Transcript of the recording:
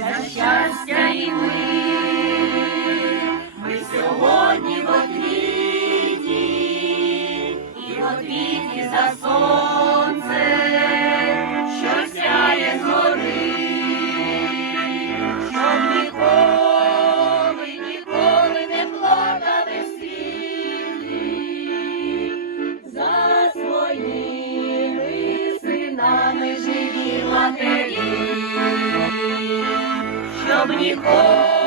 за щастя і ми, ми сьогодні в отвіті, і в отвіті за сон. Щоб ніколи.